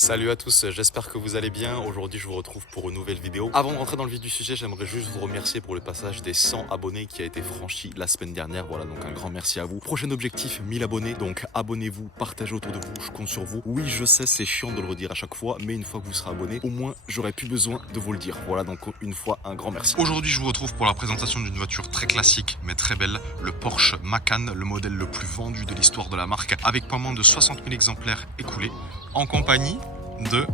Salut à tous, j'espère que vous allez bien. Aujourd'hui, je vous retrouve pour une nouvelle vidéo. Avant de rentrer dans le vif du sujet, j'aimerais juste vous remercier pour le passage des 100 abonnés qui a été franchi la semaine dernière. Voilà, donc un grand merci à vous. Prochain objectif, 1000 abonnés. Donc abonnez-vous, partagez autour de vous, je compte sur vous. Oui, je sais, c'est chiant de le redire à chaque fois, mais une fois que vous serez abonné, au moins, j'aurai plus besoin de vous le dire. Voilà, donc une fois, un grand merci. Aujourd'hui, je vous retrouve pour la présentation d'une voiture très classique, mais très belle. Le Porsche Macan, le modèle le plus vendu de l'histoire de la marque, avec pas moins de 60 000 exemplaires écoulés, en compagnie de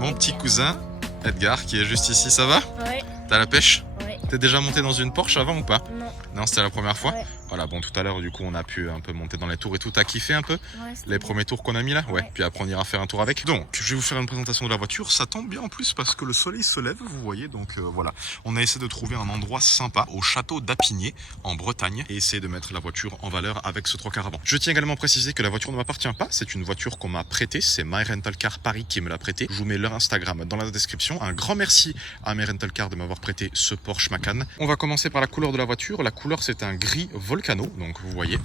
mon petit cousin Edgar qui est juste ici. Ça va? Ouais. T'as la pêche? Ouais. T'es déjà monté dans une Porsche avant ou pas? Non. Non, c'était la première fois? Ouais. Voilà, bon, tout à l'heure, du coup, on a pu un peu monter dans les tours et tout. T'as kiffé un peu les premiers tours qu'on a mis là? Ouais. Puis après, on ira faire un tour avec. Donc, je vais vous faire une présentation de la voiture. Ça tombe bien en plus parce que le soleil se lève, vous voyez. Donc, voilà. On a essayé de trouver un endroit sympa au château d'Apigné, en Bretagne, et essayer de mettre la voiture en valeur avec ce 3 quarts avant. Je tiens également à préciser que la voiture ne m'appartient pas. C'est une voiture qu'on m'a prêtée. C'est My Rental Car Paris qui me l'a prêtée. Je vous mets leur Instagram dans la description. Un grand merci à My Rental Car de m'avoir prêté ce Porsche Macan. On va commencer par la couleur de la voiture. La couleur, c'est un gris Volcano. Donc, vous voyez,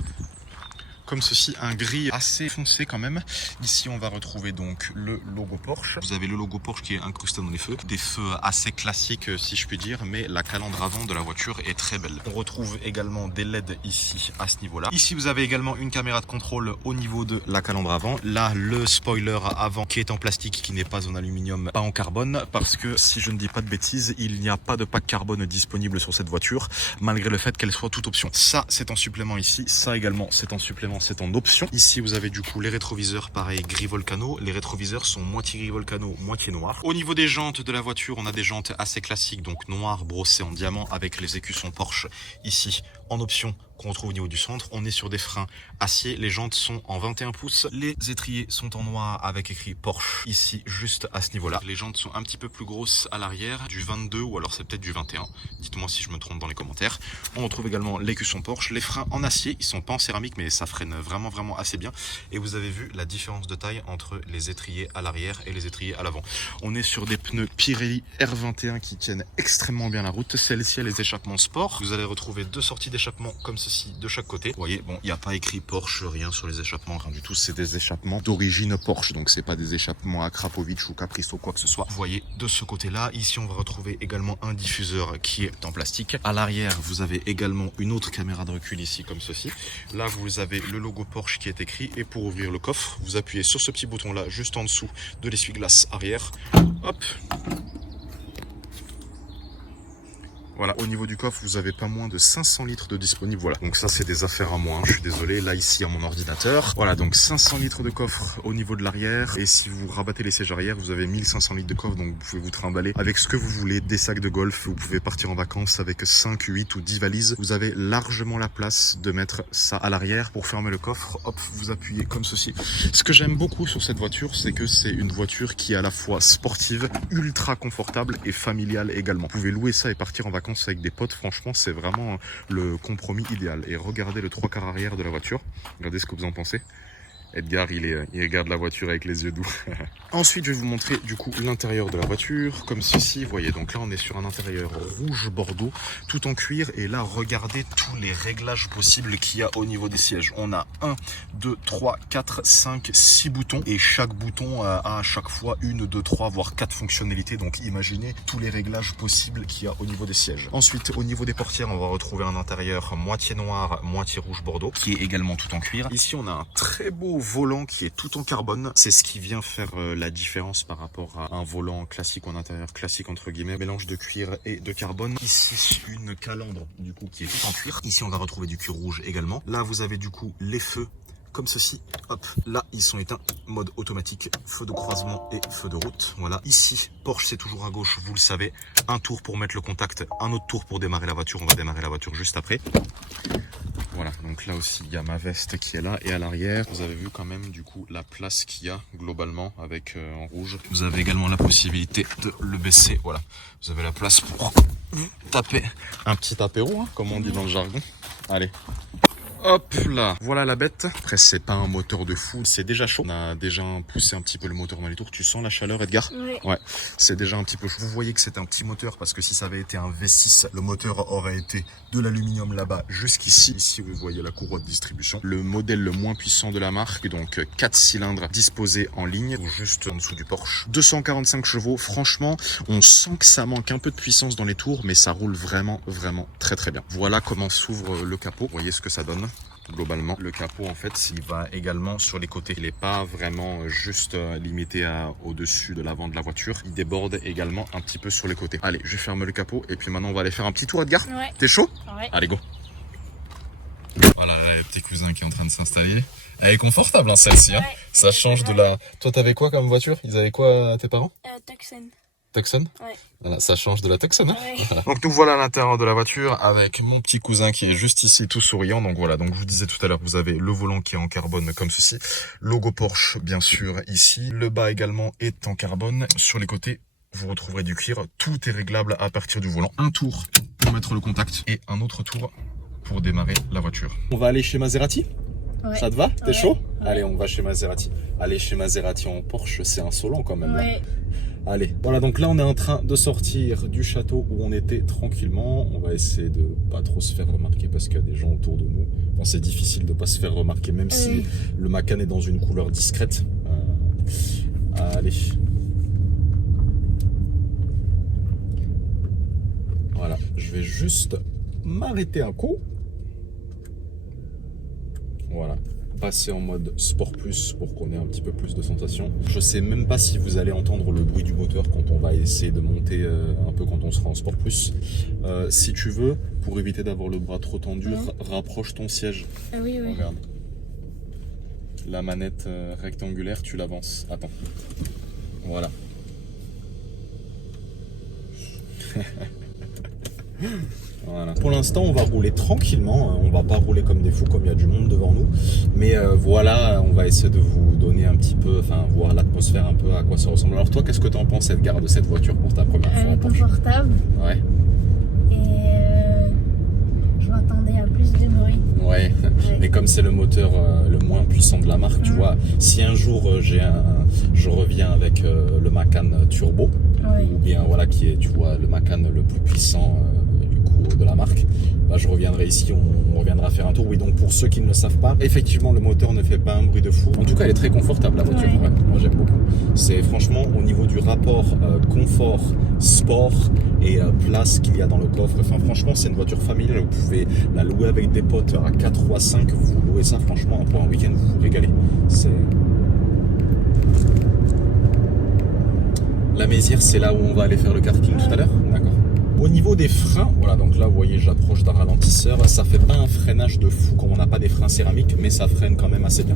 comme ceci, un gris assez foncé quand même. Ici, on va retrouver donc le logo Porsche. Vous avez le logo Porsche qui est incrusté dans les feux. Des feux assez classiques, si je puis dire, mais la calandre avant de la voiture est très belle. On retrouve également des LED ici, à ce niveau-là. Ici, vous avez également une caméra de contrôle au niveau de la calandre avant. Là, le spoiler avant qui est en plastique, qui n'est pas en aluminium, pas en carbone, parce que, si je ne dis pas de bêtises, il n'y a pas de pack carbone disponible sur cette voiture, malgré le fait qu'elle soit toute option. Ça, c'est en supplément ici. Ça également, c'est en supplément. C'est en option. Ici, vous avez du coup les rétroviseurs, pareil, gris Volcano. Les rétroviseurs sont moitié gris Volcano, moitié noir. Au niveau des jantes de la voiture, on a des jantes assez classiques, donc noires, brossées en diamant, avec les écussons Porsche ici en option qu'on retrouve au niveau du centre. On est sur des freins acier. Les jantes sont en 21 pouces. Les étriers sont en noir avec écrit Porsche ici, juste à ce niveau-là. Les jantes sont un petit peu plus grosses à l'arrière, du 22 ou alors c'est peut-être du 21. Dites-moi si je me trompe dans les commentaires. On retrouve également l'écusson Porsche. Les freins en acier, ils sont pas en céramique, mais ça freine vraiment assez bien. Et vous avez vu la différence de taille entre les étriers à l'arrière et les étriers à l'avant. On est sur des pneus Pirelli R21 qui tiennent extrêmement bien la route. Celle-ci a les échappements sport. Vous allez retrouver deux sorties d'échappement comme ceci de chaque côté. Vous voyez, bon, il n'y a pas écrit Porsche, rien sur les échappements, rien du tout. C'est des échappements d'origine Porsche. Donc, c'est pas des échappements à Krapovic ou Caprice ou quoi que ce soit. Vous voyez, de ce côté-là, ici, on va retrouver également un diffuseur qui est en plastique. À l'arrière, vous avez également une autre caméra de recul ici, comme ceci. Là, vous avez le logo Porsche qui est écrit. Et pour ouvrir le coffre, vous appuyez sur ce petit bouton-là, juste en dessous de l'essuie-glace arrière. Hop! Voilà, au niveau du coffre, vous avez pas moins de 500 litres de disponible. Voilà, donc ça, c'est des affaires à moi. Je suis désolé. Là, ici, à mon ordinateur. Voilà, donc 500 litres de coffre au niveau de l'arrière. Et si vous rabattez les sièges arrière, vous avez 1500 litres de coffre. Donc, vous pouvez vous trimballer avec ce que vous voulez. Des sacs de golf. Vous pouvez partir en vacances avec 5, 8 ou 10 valises. Vous avez largement la place de mettre ça à l'arrière. Pour fermer le coffre, hop, vous appuyez comme ceci. Ce que j'aime beaucoup sur cette voiture, c'est que c'est une voiture qui est à la fois sportive, ultra confortable et familiale également. Vous pouvez louer ça et partir en vacances avec des potes. Franchement, c'est vraiment le compromis idéal. Et regardez le 3 quarts arrière de la voiture. Regardez ce que vous en pensez. Edgar, il regarde la voiture avec les yeux doux. Ensuite, je vais vous montrer du coup l'intérieur de la voiture, comme ceci. Vous voyez, donc là, on est sur un intérieur rouge bordeaux, tout en cuir. Et là, regardez tous les réglages possibles qu'il y a au niveau des sièges. On a 1, 2, 3, 4, 5, 6 boutons. Et chaque bouton a à chaque fois 1, 2, 3, voire 4 fonctionnalités. Donc, imaginez tous les réglages possibles qu'il y a au niveau des sièges. Ensuite, au niveau des portières, on va retrouver un intérieur moitié noir, moitié rouge bordeaux, qui est également tout en cuir. Ici, on a un très beau volant qui est tout en carbone. C'est ce qui vient faire la différence par rapport à un volant classique en intérieur, classique entre guillemets, mélange de cuir et de carbone. Ici, une calandre du coup qui est tout en cuir. Ici, on va retrouver du cuir rouge également. Là, vous avez du coup les feux comme ceci, hop, là ils sont éteints, mode automatique, feu de croisement et feu de route. Voilà, ici Porsche c'est toujours à gauche, vous le savez, un tour pour mettre le contact, un autre tour pour démarrer la voiture. On va démarrer la voiture juste après. Voilà, donc là aussi il y a ma veste qui est là, et à l'arrière vous avez vu quand même du coup la place qu'il y a globalement avec en rouge. Vous avez également la possibilité de le baisser. Voilà, vous avez la place pour taper un petit apéro, hein, comme on dit dans le jargon. Allez, Hop là, voilà la bête. Après c'est pas un moteur de fou, c'est déjà chaud. On a déjà poussé un petit peu le moteur dans les tours. Tu sens la chaleur, Edgar? Oui. Ouais, c'est déjà un petit peu chaud. Vous voyez que c'est un petit moteur parce que si ça avait été un V6, le moteur aurait été de l'aluminium là-bas jusqu'ici. Ici vous voyez la courroie de distribution. Le modèle le moins puissant de la marque, donc 4 cylindres disposés en ligne, juste en dessous du Porsche. 245 chevaux, franchement, on sent que ça manque un peu de puissance dans les tours, mais ça roule vraiment très bien. Voilà comment s'ouvre le capot. Vous voyez ce que ça donne. Globalement, le capot en fait il va également sur les côtés, il n'est pas vraiment juste limité au-dessus de l'avant de la voiture, il déborde également un petit peu sur les côtés. Allez, je ferme le capot et puis maintenant on va aller faire un petit tour, Edgar. Ouais. T'es chaud? Ouais. Allez, go. Voilà, le petit cousin qui est en train de s'installer. Elle est confortable hein, celle-ci, hein. Ça change de la... Toi t'avais quoi comme voiture? Ils avaient quoi tes parents? Tucson. Tucson? Ouais. Voilà, ça change de la Tucson, hein. Ouais. Donc nous voilà à l'intérieur de la voiture avec mon petit cousin qui est juste ici tout souriant. Donc voilà, donc je vous disais tout à l'heure, vous avez le volant qui est en carbone comme ceci. Logo Porsche bien sûr ici. Le bas également est en carbone. Sur les côtés, vous retrouverez du cuir. Tout est réglable à partir du volant. Un tour pour mettre le contact et un autre tour pour démarrer la voiture. On va aller chez Maserati? Ouais. Ça te va? T'es Ouais. chaud? Ouais. Allez, on va chez Maserati. Aller chez Maserati en Porsche, c'est insolent quand même. Là. Ouais. Allez, voilà, donc là on est en train de sortir du château où on était tranquillement. On va essayer de pas trop se faire remarquer parce qu'il y a des gens autour de nous. Bon, c'est difficile de pas se faire remarquer même si le Macan est dans une couleur discrète. Allez. Voilà, je vais juste m'arrêter un coup. Voilà. Passer en mode Sport Plus pour qu'on ait un petit peu plus de sensations. Je sais même pas si vous allez entendre le bruit du moteur quand on va essayer de monter un peu quand on sera en Sport Plus. Si tu veux, pour éviter d'avoir le bras trop tendu, rapproche ton siège. Ah oui, oui. Regarde. La manette rectangulaire, tu l'avances. Attends. Voilà. Voilà. Pour l'instant, on va rouler tranquillement. On va pas rouler comme des fous, comme il y a du monde devant nous. Mais voilà, on va essayer de vous donner un petit peu, enfin, voir l'atmosphère un peu à quoi ça ressemble. Alors toi, qu'est-ce que tu en penses, Edgar, de cette voiture pour ta première fois? Elle est confortable. Ouais. Et je m'attendais à plus de bruit. Ouais. Mais comme c'est le moteur le moins puissant de la marque, tu vois, si un jour je reviens avec le Macan Turbo, ou bien voilà qui est, tu vois, le Macan le plus puissant de la marque, bah, je reviendrai ici, on reviendra faire un tour. Oui, donc pour ceux qui ne le savent pas, effectivement le moteur ne fait pas un bruit de fou. En tout cas elle est très confortable la voiture, ouais, moi j'aime beaucoup. C'est franchement au niveau du rapport confort, sport et place qu'il y a dans le coffre, enfin franchement c'est une voiture familiale, vous pouvez la louer avec des potes à 4 ou à 5, vous louez ça franchement pour un week-end, vous vous régalez. La Mézières, c'est là où on va aller faire le karting tout à l'heure. D'accord. Au niveau des freins, voilà, donc là vous voyez j'approche d'un ralentisseur, ça fait pas un freinage de fou comme on n'a pas des freins céramiques, mais ça freine quand même assez bien.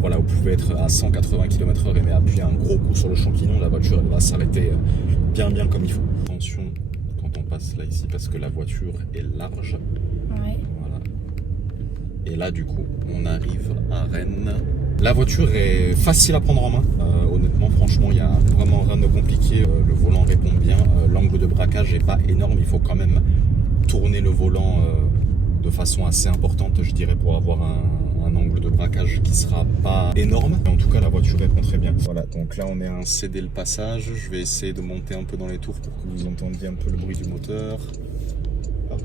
Voilà, vous pouvez être à 180 km/h et appuyer un gros coup sur le champignon, la voiture elle va s'arrêter bien comme il faut. Attention quand on passe là ici parce que la voiture est large. Ouais. Voilà. Et là du coup on arrive à Rennes. La voiture est facile à prendre en main, honnêtement franchement il n'y a vraiment rien de compliqué, le volant répond bien, l'angle de braquage n'est pas énorme, il faut quand même tourner le volant de façon assez importante je dirais pour avoir un angle de braquage qui sera pas énorme, mais en tout cas la voiture répond très bien. Voilà, donc là on est à céder le passage, je vais essayer de monter un peu dans les tours pour que vous entendiez un peu le bruit du moteur. Hop.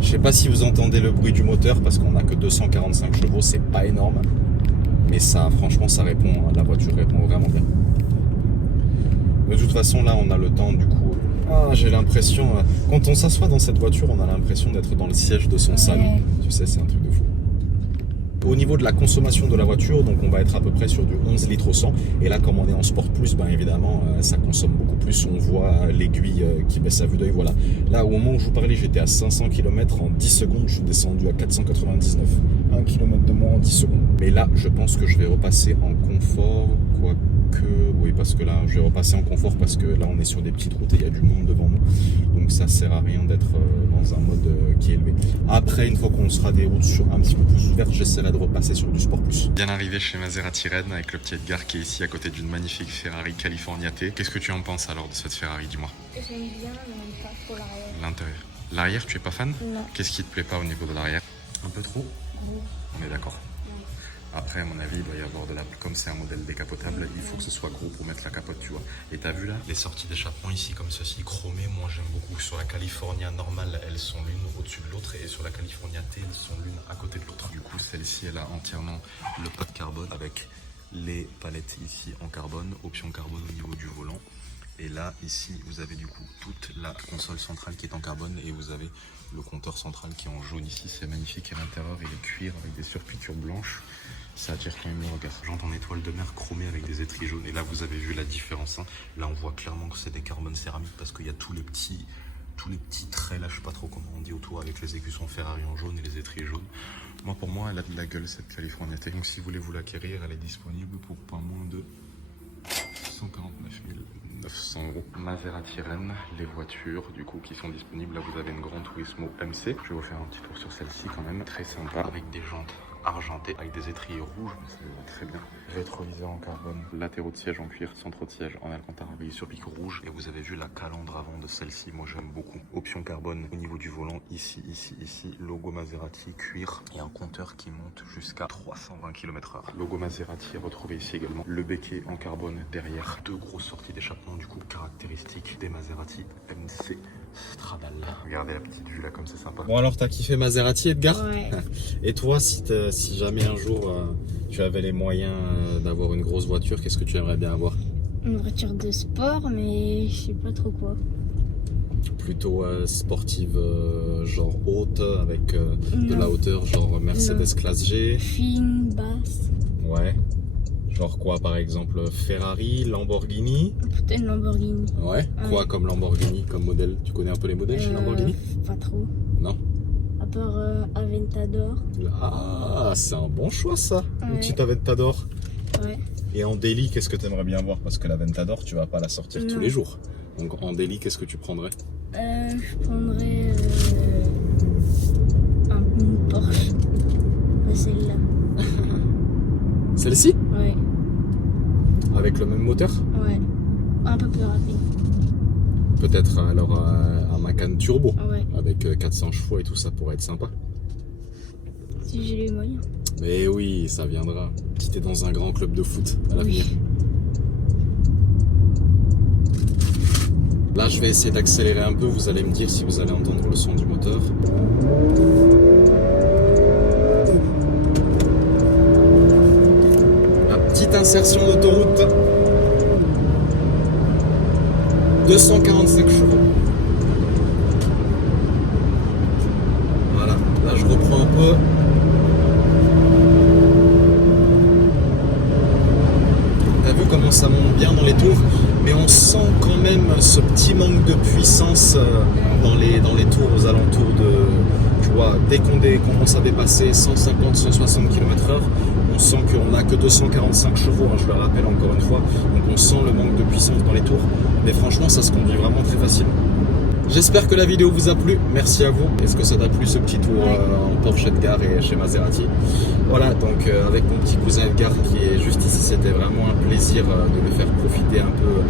Je sais pas si vous entendez le bruit du moteur parce qu'on a que 245 chevaux, c'est pas énorme, mais ça, franchement, ça répond. La voiture répond vraiment bien. De toute façon, là, on a le temps du coup. J'ai l'impression, quand on s'assoit dans cette voiture, on a l'impression d'être dans le siège de son salon. Tu sais, c'est un truc de fou. Au niveau de la consommation de la voiture, donc on va être à peu près sur du 11 litres au 100. Et là, comme on est en Sport Plus, ben évidemment, ça consomme beaucoup plus. On voit l'aiguille qui baisse à vue d'œil. Voilà. Là, au moment où je vous parlais, j'étais à 500 km. En 10 secondes, je suis descendu à 499. 1 km de moins en 10 secondes. Mais là, je pense que je vais repasser en confort. oui, parce que là, je vais repasser en confort parce que là, on est sur des petites routes et il y a du monde devant nous. Donc ça sert à rien d'être dans un mode qui est élevé. Après, une fois qu'on sera des routes un petit peu plus ouvertes, j'essaierai de repasser sur du Sport Plus. Bien arrivé chez Maserati Rennes avec le petit Edgar qui est ici à côté d'une magnifique Ferrari California T. Qu'est-ce que tu en penses alors de cette Ferrari, dis-moi? J'aime bien, mais pas trop l'arrière. L'intérieur. L'arrière, tu es pas fan? Non. Qu'est-ce qui te plaît pas au niveau de l'arrière? Un peu trop? Gros. On est d'accord. Après, à mon avis, il doit y avoir de la... Comme c'est un modèle décapotable, il faut que ce soit gros pour mettre la capote, tu vois. Et t'as vu là, les sorties d'échappement ici, comme ceci, chromées, moi j'aime beaucoup. Sur la California normale, elles sont l'une au-dessus de l'autre. Et sur la California T, elles sont l'une à côté de l'autre. Du coup, celle-ci, elle a entièrement le pot de carbone avec les palettes ici en carbone, option carbone au niveau du volant. Et là, ici, vous avez du coup toute la console centrale qui est en carbone et vous avez le compteur central qui est en jaune ici. C'est magnifique. Et à l'intérieur, il est cuir avec des surpiqûres blanches. Ça attire quand même le regard. J'entends en étoile de mer chromée avec des étris jaunes. Et là, vous avez vu la différence. Hein. Là, on voit clairement que c'est des carbones céramiques parce qu'il y a tous les petits traits, là, je sais pas trop comment on dit autour, avec les écussons Ferrari en jaune et les étris jaunes. Moi, pour moi, elle a de la gueule, cette California T. Donc, si vous voulez vous l'acquérir, elle est disponible pour pas moins de 149 900 €. Maserati Rennes, les voitures du coup qui sont disponibles. Là vous avez une Gran Turismo MC. Je vais vous faire un petit tour sur celle-ci quand même. Très sympa avec des jantes argentées, avec des étriers rouges, ça va très bien. Rétroviseur en carbone, latéraux de siège en cuir, centre de siège en alcantara avec sur pique rouge. Et vous avez vu la calandre avant de celle-ci, moi j'aime beaucoup. Option carbone au niveau du volant, ici, logo Maserati, cuir et un compteur qui monte jusqu'à 320 km/h. Logo Maserati retrouvé ici également. Le béquet en carbone derrière, deux grosses sorties d'échappement du coup caractéristiques des Maserati MC Stradale. Regardez la petite vue là comme c'est sympa. Bon alors t'as kiffé Maserati Edgar? Ouais. Et toi si jamais un jour tu avais les moyens d'avoir une grosse voiture, qu'est-ce que tu aimerais bien avoir? Une voiture de sport, mais je sais pas trop quoi. Plutôt sportive, genre haute, avec de la hauteur, genre Mercedes classe G. Fine, basse. Ouais. Genre quoi par exemple? Ferrari, Lamborghini? Peut-être Lamborghini. Ouais. Quoi comme Lamborghini, comme modèle? Tu connais un peu les modèles chez Lamborghini? Pas trop. Non. À part Aventador. Ah, c'est un bon choix ça, une Ouais. petite Aventador. Ouais. Et en daily, qu'est-ce que tu aimerais bien voir? Parce que l'Aventador, tu vas pas la sortir tous les jours. Donc en daily, qu'est-ce que tu prendrais? Je prendrais une Porsche. Pas celle-là. Celle-ci? Ouais. Avec le même moteur? Ouais. Un peu plus rapide. Peut-être alors un Macan turbo. Ouais. Avec 400 chevaux et tout, ça pourrait être sympa. Si j'ai les moyens. Mais oui, ça viendra. Si t'es dans un grand club de foot à l'avenir. Oui. Là, je vais essayer d'accélérer un peu. Vous allez me dire si vous allez entendre le son du moteur. La petite insertion d'autoroute. 245 chevaux. Voilà, là je reprends un peu. T'as vu comment ça monte bien dans les tours? Mais on sent quand même ce petit manque de puissance dans les tours aux alentours de... Tu vois, dès qu'on commence à dépasser 150-160 km/h, on sent qu'on n'a que 245 chevaux, hein, je le rappelle encore une fois. Donc on sent le manque de puissance dans les tours. Mais franchement, ça se conduit vraiment très facilement. J'espère que la vidéo vous a plu, merci à vous. Est-ce que ça t'a plu ce petit tour en Porsche Edgar et chez Maserati? Voilà, donc avec mon petit cousin Edgar qui est juste ici, c'était vraiment un plaisir de le faire profiter un peu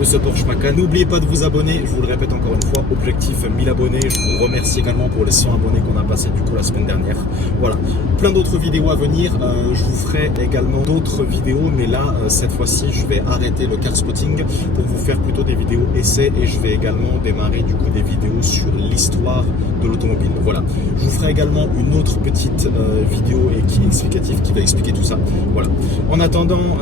de ce Porsche Macan. N'oubliez pas de vous abonner, je vous le répète encore une fois, objectif 1000 abonnés. Je vous remercie également pour les 100 abonnés qu'on a passé du coup la semaine dernière. Voilà, plein d'autres vidéos à venir. Je vous ferai également d'autres vidéos, mais là, cette fois-ci, je vais arrêter le car spotting pour vous faire plutôt des vidéos essais et je vais également démarrer du coup des vidéos sur l'histoire de l'automobile. Voilà, je vous ferai également une autre petite vidéo et qui est explicative, qui va expliquer tout ça. Voilà. En attendant,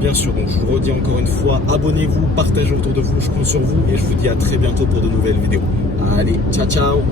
bien sûr, donc je vous le redis encore une fois, abonnez-vous, partagez autour de vous, je compte sur vous et je vous dis à très bientôt pour de nouvelles vidéos. Allez, ciao ciao.